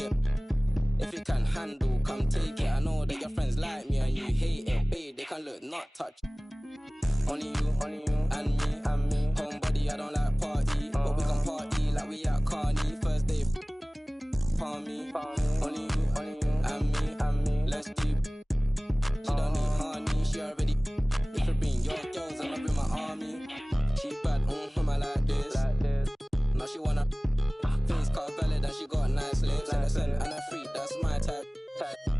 get. If you can handle, come take it. I know that your friends like me and you hate it. Babe, they can look, not touch. Only you, and me. Homebody, I don't like party, but we can party like we at Carney. First day, palm me. Only you, and me. Let's keep. She don't need honey, she already. If you bring your girls, I'ma bring my army. She bad, I like this. Now she wanna face cut valid and she got nice lips. And a freak, that's my type.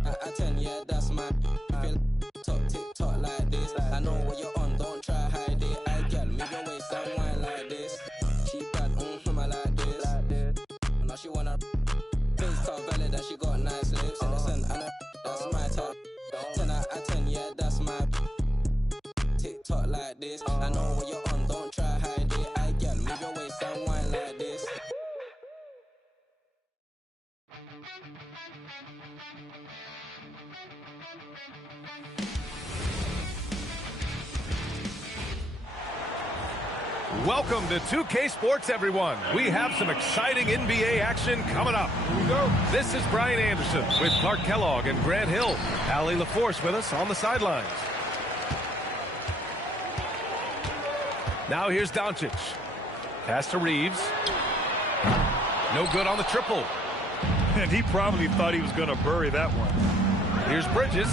At 10, yeah, that's my. Feel talk TikTok like this. I know what you're on, don't try hide it. I get move your waist and wine like this. She bad, I like this. Now she wanna face cut valid and she got nice lips. And that's my type. 10 out of 10, yeah, that's my. TikTok like this. I know what you're on, don't try hide it. I get move your waist and wine like this. Welcome to 2K Sports, everyone. We have some exciting NBA action coming up. Here we go. This is Brian Anderson with Clark Kellogg and Grant Hill. Allie LaForce with us on the sidelines. Now here's Doncic. Pass to Reeves. No good on the triple. And he probably thought he was going to bury that one. Here's Bridges.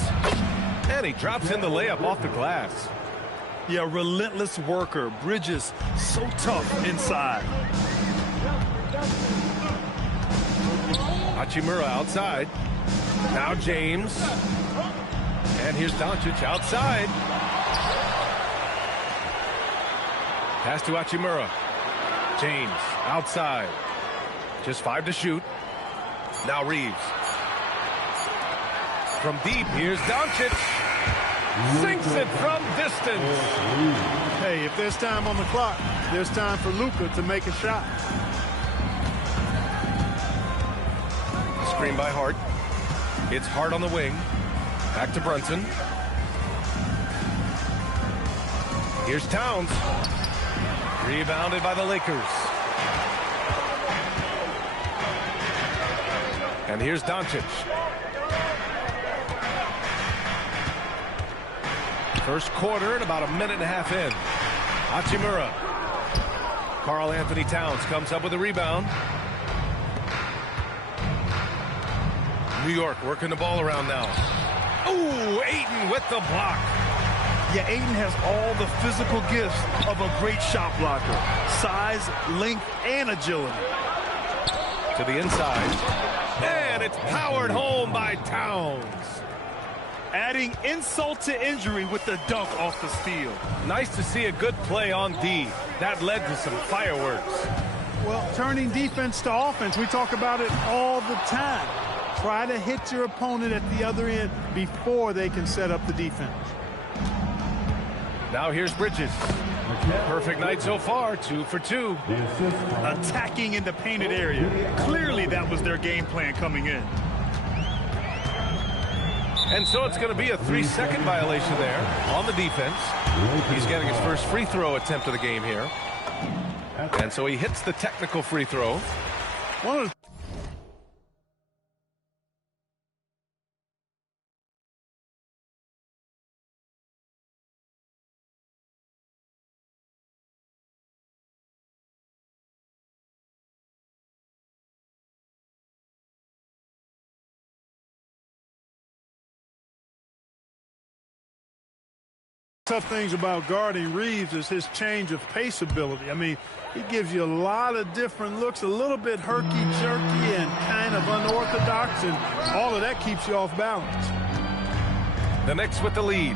And he drops in the layup off the glass. Yeah, relentless worker. Bridges, so tough inside. Hachimura outside. Now James. And here's Doncic outside. Pass to Hachimura. James outside. Just 5 to shoot. Now Reeves. From deep, here's Doncic. Sinks it from distance. Hey, if there's time on the clock, there's time for Luka to make a shot. Screen by Hart. It's Hart on the wing. Back to Brunson. Here's Towns. Rebounded by the Lakers. And here's Doncic. First quarter and about a minute and a half in. Hachimura. Karl Anthony Towns comes up with a rebound. New York working the ball around now. Ooh, Ayton with the block. Yeah, Ayton has all the physical gifts of a great shot blocker. Size, length, and agility. To the inside. And it's powered home by Towns. Adding insult to injury with the dunk off the steal. Nice to see a good play on D. That led to some fireworks. Well, turning defense to offense, we talk about it all the time. Try to hit your opponent at the other end before they can set up the defense. Now here's Bridges. Perfect night so far, 2 for 2. Attacking in the painted area. Clearly that was their game plan coming in. And so it's going to be a 3-second violation there on the defense. He's getting his first free throw attempt of the game here. And so he hits the technical free throw. Tough things about guarding Reeves is his change of pace ability. I mean, he gives you a lot of different looks, a little bit herky-jerky and kind of unorthodox, and all of that keeps you off balance. The Knicks with the lead.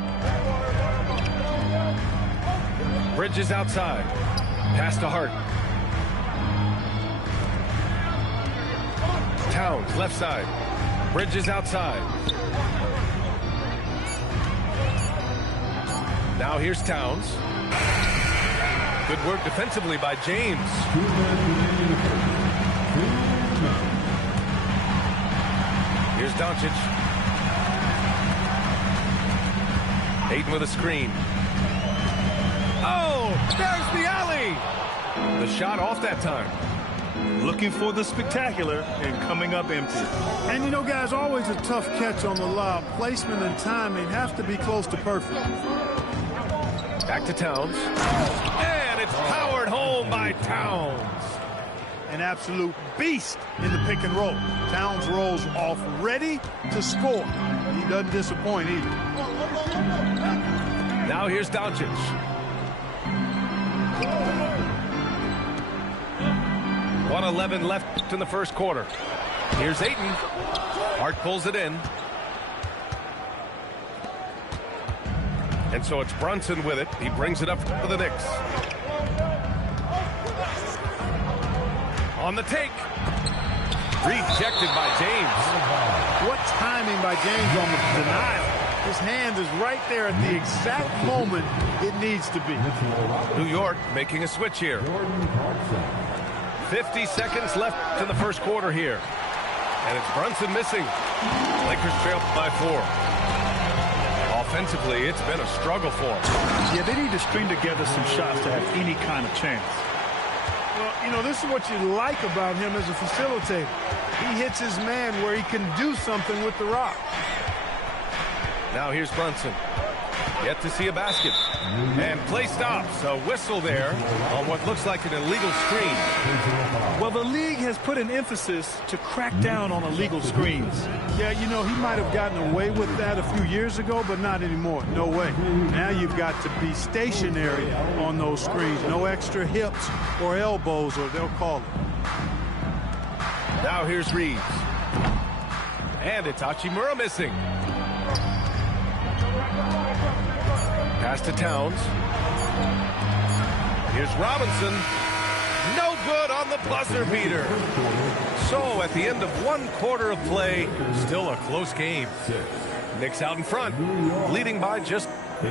Bridges outside. Pass to Hart. Towns left side. Bridges outside. Now here's Towns. Good work defensively by James. Here's Doncic. Ayton with a screen. Oh, there's the alley. The shot off that time. looking for the spectacular and coming up empty. And, you know, guys, always a tough catch on the lob. Placement and timing have to be close to perfect. Back to Towns. And it's powered home by Towns. An absolute beast in the pick and roll. Towns rolls off ready to score. He doesn't disappoint either. Now here's Doncic. 1:11 left in the first quarter. Here's Ayton. Hart pulls it in. And so it's Brunson with it. He brings it up for the Knicks. On the take. Rejected by James. What timing by James on the denial. His hand is right there at the exact moment it needs to be. New York making a switch here. 50 seconds left in the first quarter here. And it's Brunson missing. Lakers trail by 4. Offensively, it's been a struggle for them. Yeah, they need to string together some shots to have any kind of chance. Well, you know, this is what you like about him as a facilitator. He hits his man where he can do something with the rock. Now here's Brunson. Yet to see a basket. And play stops. A whistle there on what looks like an illegal screen. Well, the league has put an emphasis to crack down on illegal screens. Yeah, you know, he might have gotten away with that a few years ago, but not anymore. No way. Now you've got to be stationary on those screens. No extra hips or elbows, or they'll call it. Now here's Reeves. And it's Hachimura missing. Pass to Towns. Here's Robinson. No good on the buzzer beater. So at the end of one quarter of play, still a close game. Knicks out in front, leading by just 8.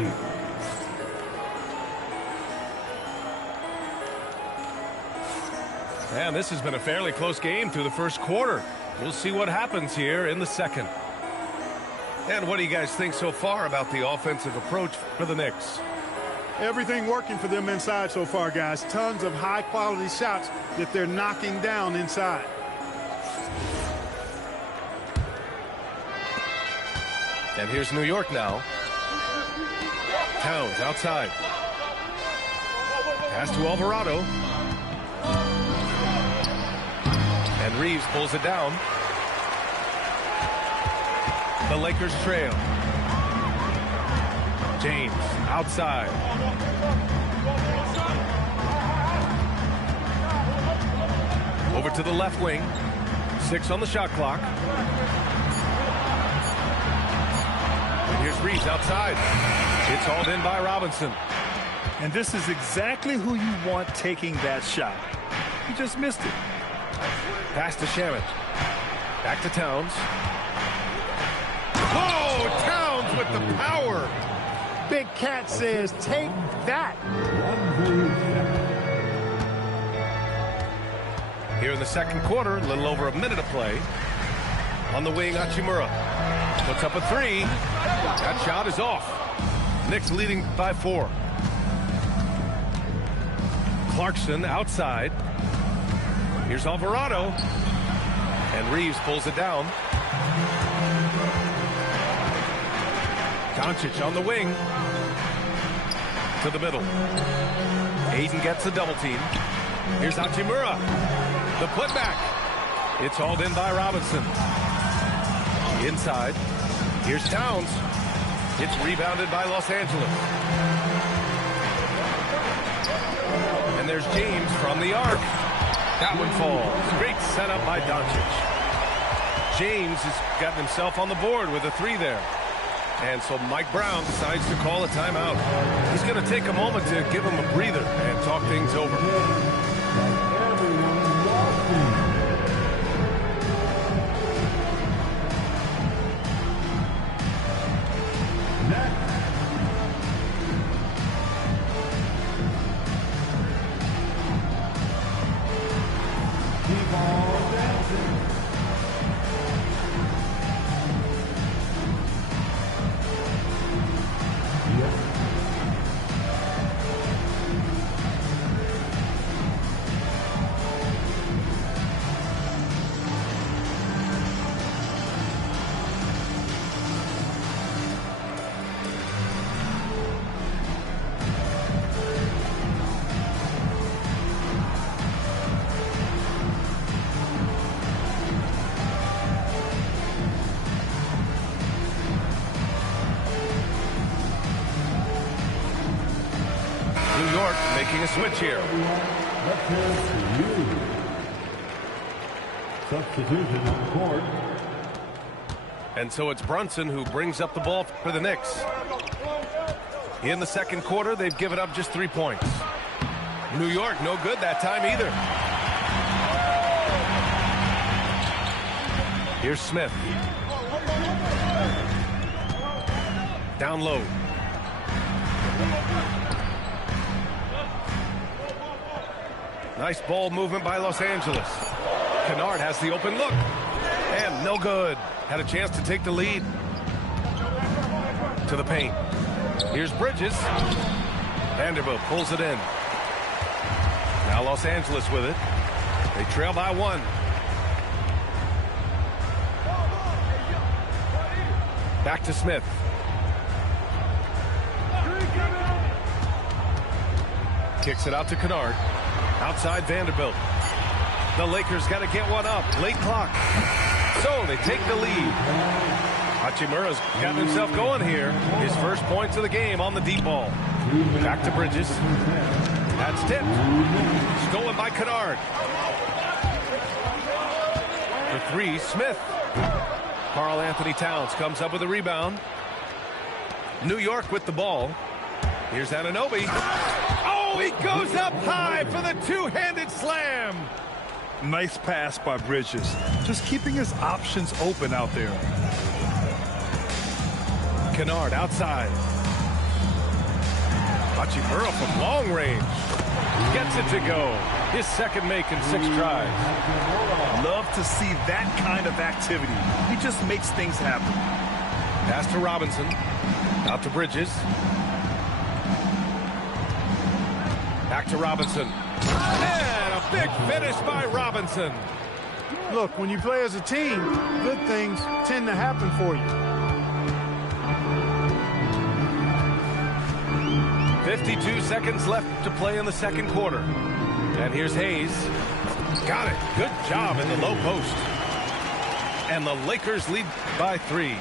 And this has been a fairly close game through the first quarter. We'll see what happens here in the second. And what do you guys think so far about the offensive approach for the Knicks? Everything working for them inside so far, guys. Tons of high-quality shots that they're knocking down inside. And here's New York now. Towns outside. Pass to Alvarado. And Reeves pulls it down. The Lakers trail. James outside. Over to the left wing. 6 on the shot clock. And here's Reeves outside. It's hauled in by Robinson. And this is exactly who you want taking that shot. He just missed it. Pass to Shamet. Back to Towns. Oh, Towns with the power. Big Cat says, take that. Here in the second quarter, a little over a minute of play. On the wing, Hachimura puts up a 3. That shot is off. Knicks leading by 4. Clarkson outside. Here's Alvarado. And Reeves pulls it down. Doncic on the wing. To the middle. Ayton gets a double team. Here's Hachimura. The putback. It's hauled in by Robinson. Inside. Here's Towns. It's rebounded by Los Angeles. And there's James from the arc. That one falls. Great setup by Doncic. James has gotten himself on the board with a 3 there. And so Mike Brown decides to call a timeout. He's going to take a moment to give him a breather and talk things over. York making a switch here. Substitution on the court. And so it's Brunson who brings up the ball for the Knicks. In the second quarter, they've given up just 3 points. New York, no good that time either. Here's Smith. Down low. Nice ball movement by Los Angeles. Kennard has the open look. And no good. Had a chance to take the lead. To the paint. Here's Bridges. Vanderbilt pulls it in. Now Los Angeles with it. They trail by 1. Back to Smith. Kicks it out to Kennard. Outside Vanderbilt. The Lakers got to get one up. Late clock. So they take the lead. Hachimura's got himself going here. His first points of the game on the deep ball. Back to Bridges. That's tipped. Stolen by Kennard. For 3, Smith. Karl Anthony Towns comes up with a rebound. New York with the ball. Here's Anunoby. Oh, he goes up high for the two-handed slam. Nice pass by Bridges. Just keeping his options open out there. Kennard outside. Hachimura from long range. Gets it to go. His second make in 6 tries. Love to see that kind of activity. He just makes things happen. Pass to Robinson. Out to Bridges. Back to Robinson. And a big finish by Robinson. Look, when you play as a team, good things tend to happen for you. 52 seconds left to play in the second quarter. And here's Hayes. Got it. Good job in the low post. And the Lakers lead by 3.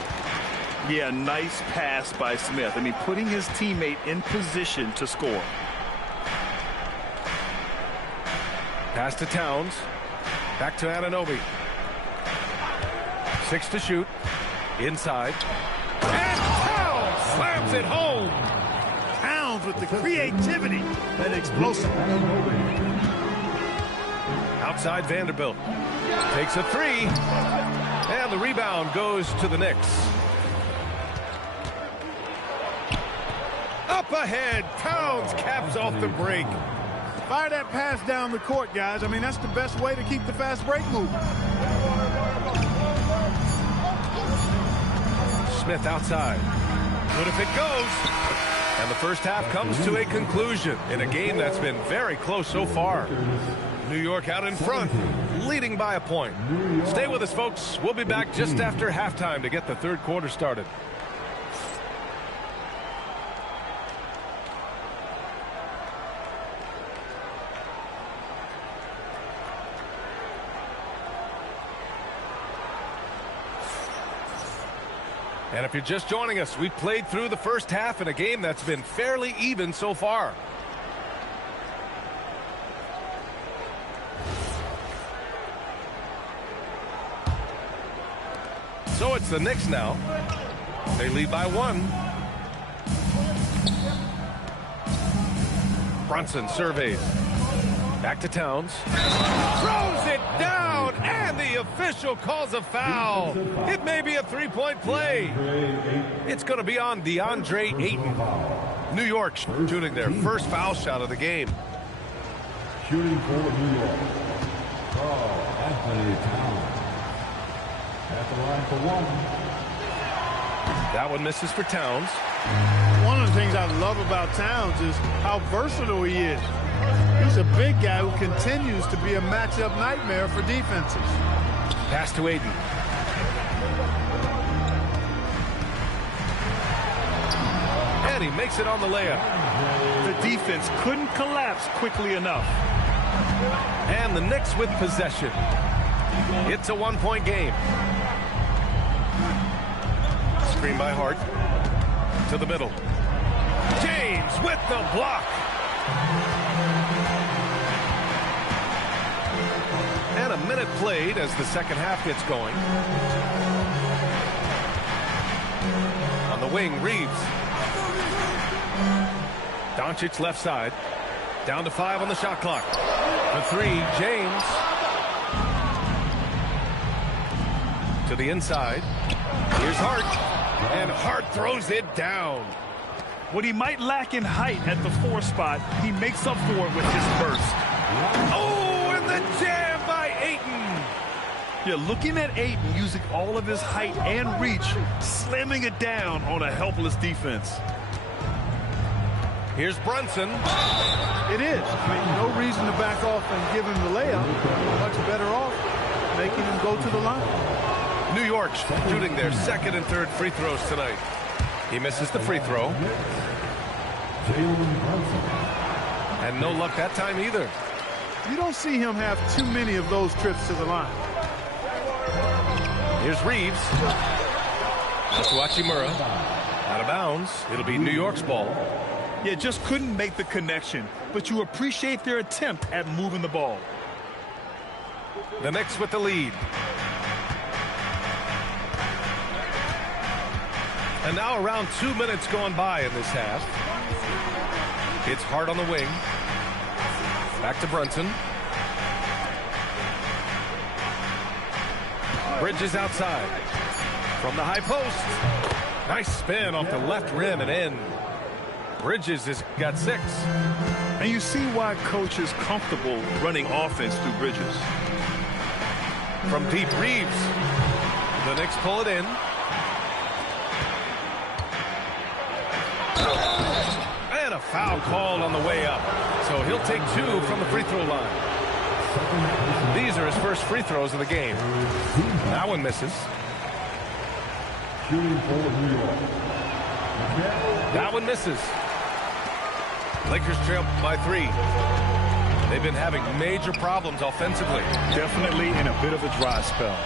Yeah, nice pass by Smith. I mean, putting his teammate in position to score. Pass to Towns. Back to Anunoby. 6 to shoot. Inside. And Towns slams it home. Towns with the creativity and explosive. Outside Vanderbilt. Takes a 3. And the rebound goes to the Knicks. Up ahead. Towns caps off the break. Fire that pass down the court, guys. I mean, that's the best way to keep the fast break moving. Smith outside. But if it goes. And the first half comes to a conclusion in a game that's been very close so far. New York out in front, leading by a point. Stay with us, folks. We'll be back just after halftime to get the third quarter started. And if you're just joining us, we've played through the first half in a game that's been fairly even so far. So it's the Knicks now. They lead by 1. Brunson surveys. Back to Towns. Throws it down, and the official calls a foul. It may be a 3-point play. It's going to be on DeAndre Ayton. New York shooting their first foul shot of the game. Shooting for New York. Karl Anthony Towns. At the line for 1. That one misses for Towns. One of the things I love about Towns is how versatile he is. He's a big guy who continues to be a matchup nightmare for defenses. Pass to Ayton. And he makes it on the layup. The defense couldn't collapse quickly enough. And the Knicks with possession. It's a 1-point game. Screen by Hart. To the middle. James with the block. And a minute played as the second half gets going. On the wing, Reeves. Doncic left side. Down to 5 on the shot clock. For 3, James. To the inside. Here's Hart. And Hart throws it down. What he might lack in height at the 4 spot, he makes up for it with his burst. Oh, and the jam by Ayton. Yeah, looking at Ayton using all of his height and reach, slamming it down on a helpless defense. Here's Brunson. It is. I mean, no reason to back off and give him the layup. Much better off making him go to the line. New York shooting their second and third free throws tonight. He misses the free throw. And no luck that time either. You don't see him have too many of those trips to the line. Here's Reeves. That's Hachimura. Out of bounds. It'll be New York's ball. Yeah, just couldn't make the connection, but you appreciate their attempt at moving the ball. The Knicks with the lead. And now around 2 minutes gone by in this half. It's Hart on the wing. Back to Brunson. Bridges outside. From the high post. Nice spin off the left rim and in. Bridges has got 6. And you see why coach is comfortable running offense through Bridges. From deep, Reeves. The Knicks pull it in. And a foul called on the way up. So he'll take 2 from the free throw line. These are his first free throws of the game. That one misses. That one misses. Lakers trail by 3. They've been having major problems offensively. Definitely in a bit of a dry spell.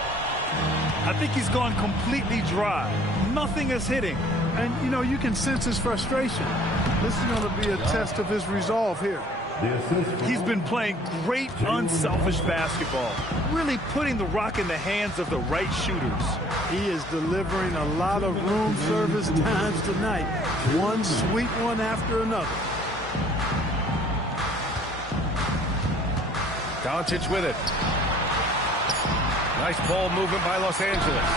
I think he's gone completely dry. Nothing is hitting. And, you know, you can sense his frustration. This is going to be a test of his resolve here. He's been playing great, unselfish basketball, really putting the rock in the hands of the right shooters. He is delivering a lot of room service times tonight. One sweet one after another. Doncic with it. Nice ball movement by Los Angeles.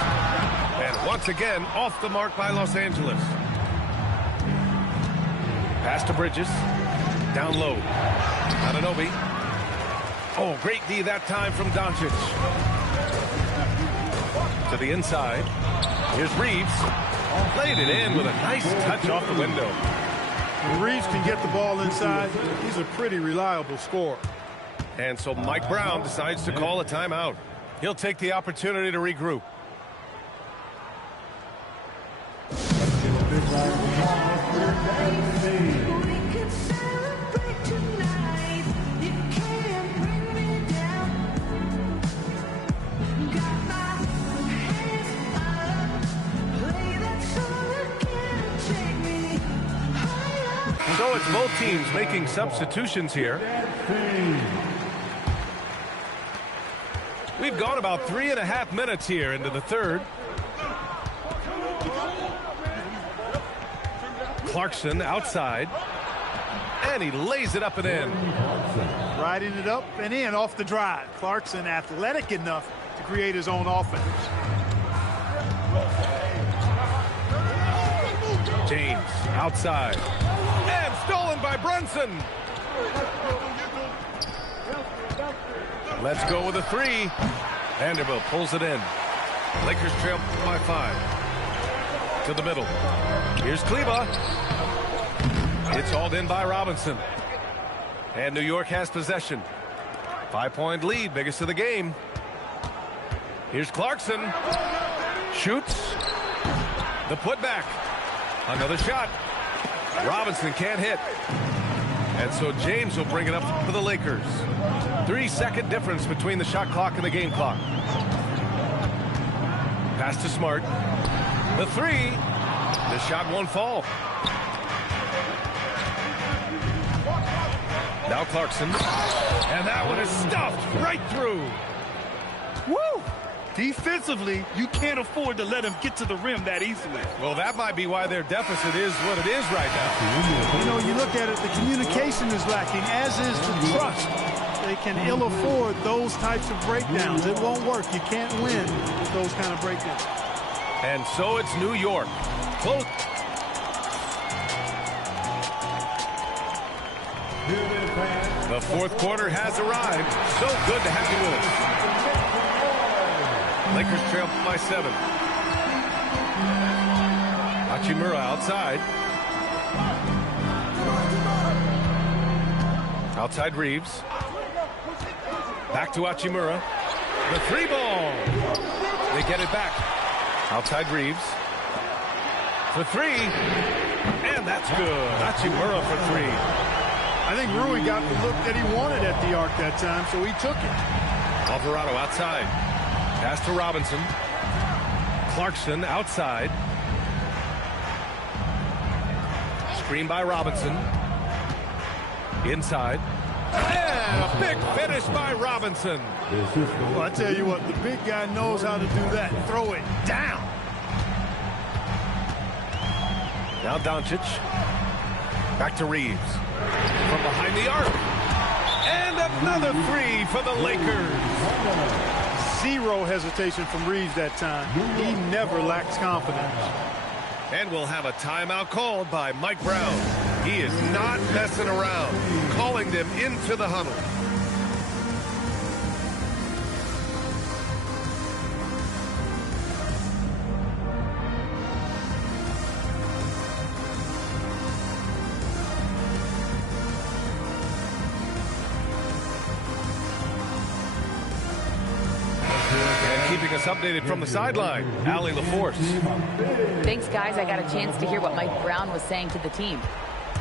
And once again, off the mark by Los Angeles. Pass to Bridges. Down low. Anunoby. Oh, great D that time from Doncic. To the inside. Here's Reeves. Played it in with a nice touch off the window. When Reeves can get the ball inside, he's a pretty reliable scorer. And so Mike Brown decides to call a timeout. He'll take the opportunity to regroup. So it's both teams making substitutions here. We've gone about 3.5 minutes here into the third. Clarkson outside. And he lays it up and in. Riding it up and in off the drive. Clarkson athletic enough to create his own offense. James outside. And stolen by Brunson. Let's go with a 3. Vanderbilt pulls it in. Lakers trail by 5. To the middle. Here's Kleba. It's hauled in by Robinson. And New York has possession. 5-point lead, biggest of the game. Here's Clarkson. Shoots. The putback. Another shot. Robinson can't hit. And so James will bring it up for the Lakers. 3-second difference between the shot clock and the game clock. Pass to Smart. The 3. The shot won't fall. Now Clarkson. And that one is stuffed right through. Woo! Defensively, you can't afford to let him get to the rim that easily. Well, that might be why their deficit is what it is right now. You know, you look at it, the communication is lacking, as is the trust. They can ill afford those types of breakdowns. It won't work. You can't win with those kind of breakdowns. And so it's New York. Close. The fourth quarter has arrived. So good to have you with us. Lakers trail by 7. Hachimura outside. Outside Reeves. Back to Hachimura. The 3-ball. They get it back. Outside Reeves. For 3. And that's good. Hachimura for 3. I think Rui got the look that he wanted at the arc that time, so he took it. Alvarado outside. Pass to Robinson. Clarkson outside. Screen by Robinson. Inside. And a big finish by Robinson. Well, I tell you what, the big guy knows how to do that. Throw it down. Now Doncic. Back to Reeves. From behind the arc. And another 3 for the Lakers. Zero hesitation from Reeves that time. He never lacks confidence. And we'll have a timeout called by Mike Brown. He is not messing around, calling them into the huddle. Keeping us updated from the sideline, Allie LaForce. Thanks, guys. I got a chance to hear what Mike Brown was saying to the team.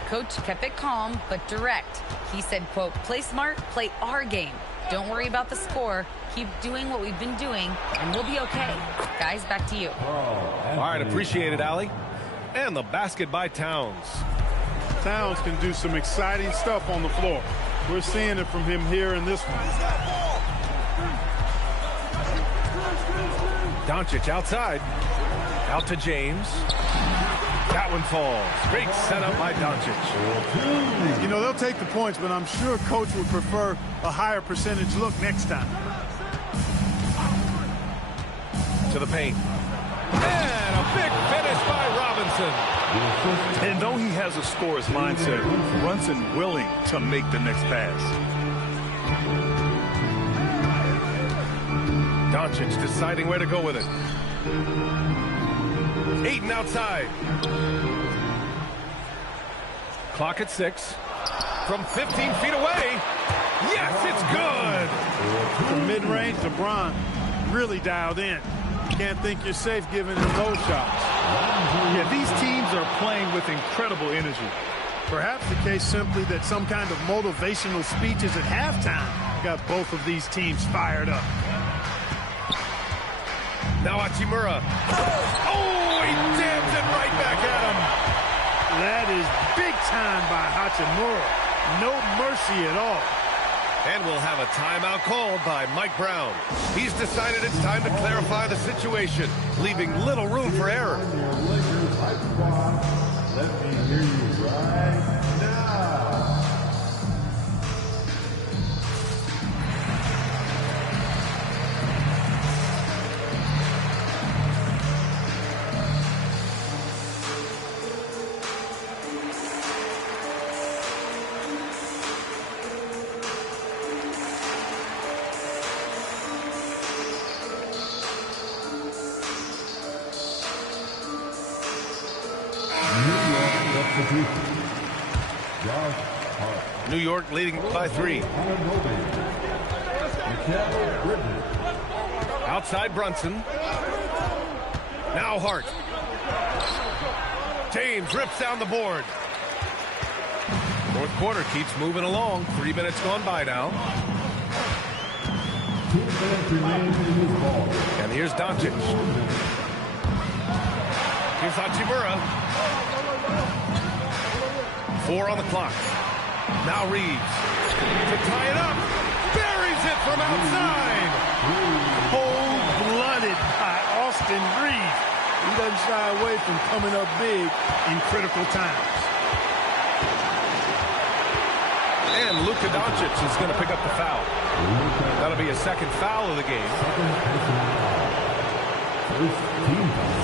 Coach kept it calm but direct. He said, quote, play smart, play our game. Don't worry about the score. Keep doing what we've been doing, and we'll be okay. Guys, back to you. All right, appreciate it, Allie. And the basket by Towns. Towns can do some exciting stuff on the floor. We're seeing it from him here in this one. Doncic outside. Out to James. That one falls. Great setup by Doncic. You know, they'll take the points, but I'm sure Coach would prefer a higher percentage look next time. To the paint. And a big finish by Robinson. And though he has a scorer's mindset, Brunson willing to make the next pass. Doncic deciding where to go with it. Ayton outside. Clock at 6. From 15 feet away. Yes, it's good. From mid-range, LeBron really dialed in. Can't think you're safe giving him those shots. Yeah, these teams are playing with incredible energy. Perhaps the case simply that some kind of motivational speeches at halftime got both of these teams fired up. Now Hachimura. Oh, he jams it right back at him. That is big time by Hachimura. No mercy at all. And we'll have a timeout called by Mike Brown. He's decided it's time to clarify the situation, leaving little room for error. Let me hear you right now. New York leading by 3. Outside Brunson. Now Hart. James rips down the board. Fourth quarter keeps moving along. 3 minutes gone by now. And here's Doncic. Here's Hachimura. 4 on the clock. Now Reeves to tie it up. Buries it from outside. Cold-blooded by Austin Reeves. He doesn't shy away from coming up big in critical times. And Luka Doncic is going to pick up the foul. That'll be a second foul of the game. First team foul.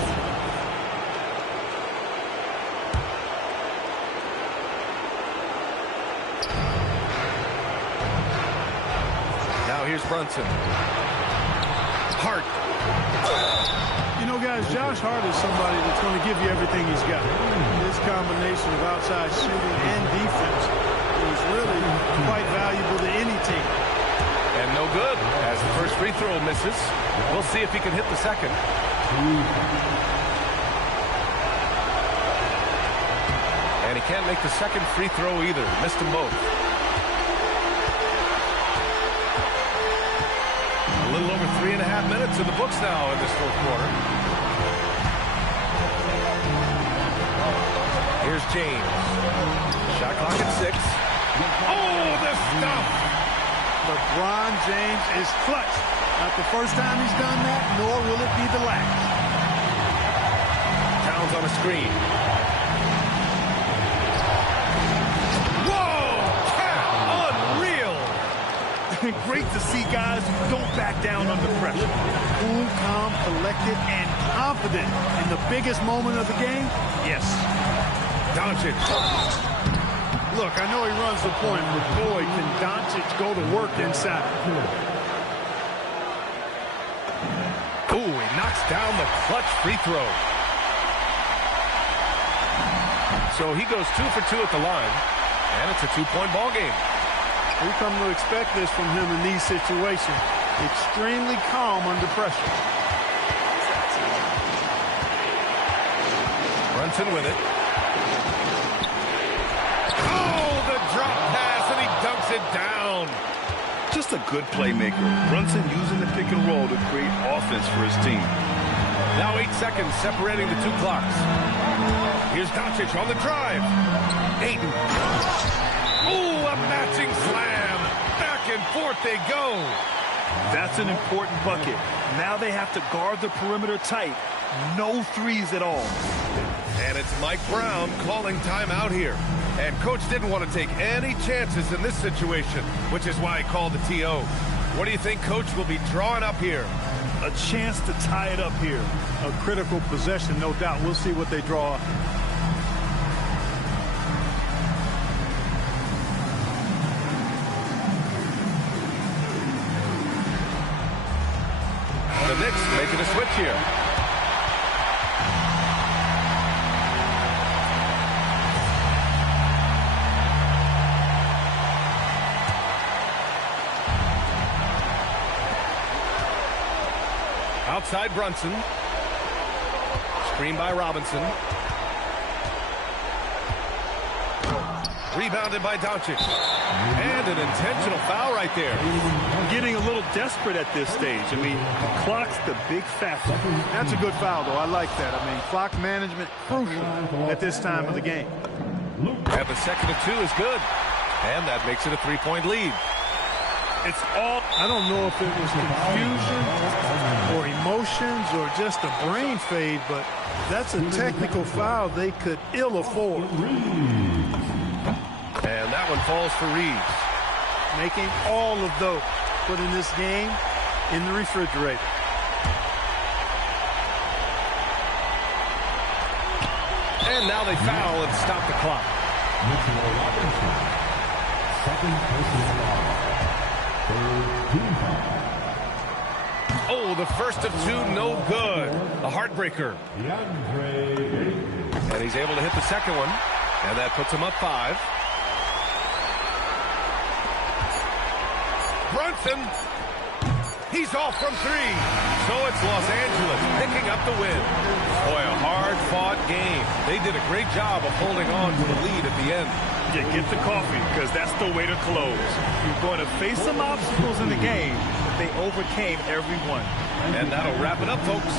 Now here's Brunson. Hart. You know, guys, Josh Hart is somebody that's going to give you everything he's got. This combination of outside shooting and defense is really quite valuable to any team. And no good as the first free throw misses. We'll see if he can hit the second. And he can't make the second free throw either. Missed them both. A little over 3.5 minutes in the books now in this fourth quarter. Here's James. Shot clock at 6. Oh, the stuff! LeBron James is clutch. Not the first time he's done that, nor will it be the last. Towns on a screen. Whoa! Unreal! Great to see guys who don't back down under pressure. Cool, calm, collected, and confident in the biggest moment of the game. Yes. Doncic. Look, I know he runs the point, but boy, can Doncic go to work inside. Ooh, he knocks down the clutch free throw. So he goes 2 for 2 at the line, and it's a 2-point ball game. We come to expect this from him in these situations. Extremely calm under pressure. Brunson with it. Oh, the drop pass, and he dunks it down. Just a good playmaker. Brunson using the pick and roll to create offense for his team. Now 8 seconds separating the two clocks. Here's Doncic on the drive. Ayton. Oh, a matching slam. Back and forth they go. That's an important bucket. Now they have to guard the perimeter tight. No threes at all. And it's Mike Brown calling timeout here. And coach didn't want to take any chances in this situation, which is why he called the TO. What do you think coach will be drawing up here? A chance to tie it up here. A critical possession, no doubt. We'll see what they draw up. The Knicks making a switch here. Outside Brunson. Screen by Robinson. Rebounded by Doncic. And an intentional foul right there. Getting a little desperate at this stage. I mean, the clock's the big factor. That's a good foul, though. I like that. I mean, clock management crucial at this time of the game. And the second of 2 is good. And that makes it a 3-point lead. It's all... I don't know if it was confusion or emotions or just a brain fade, but that's a technical foul they could ill afford. And that one falls for Reeves. Making all of those putting this game in the refrigerator. And now they foul and stop the clock. Second personal foul. Oh, the first of 2, no good. A heartbreaker. And he's able to hit the second one. And that puts him up 5. Brunson. He's off from 3. So it's Los Angeles picking up the win. Boy, a hard-fought game. They did a great job of holding on to the lead at the end. Yeah, get the coffee, because that's the way to close. You're going to face some obstacles in the game, but they overcame every one. And that'll wrap it up, folks.